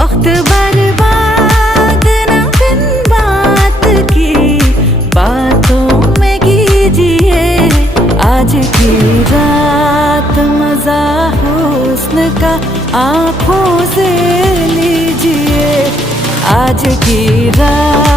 वक्त बर्बाद न बिन बात की बातों में कीजिए। आज की रात मजा हुस्न का आँखों से लीजिए। आज की रात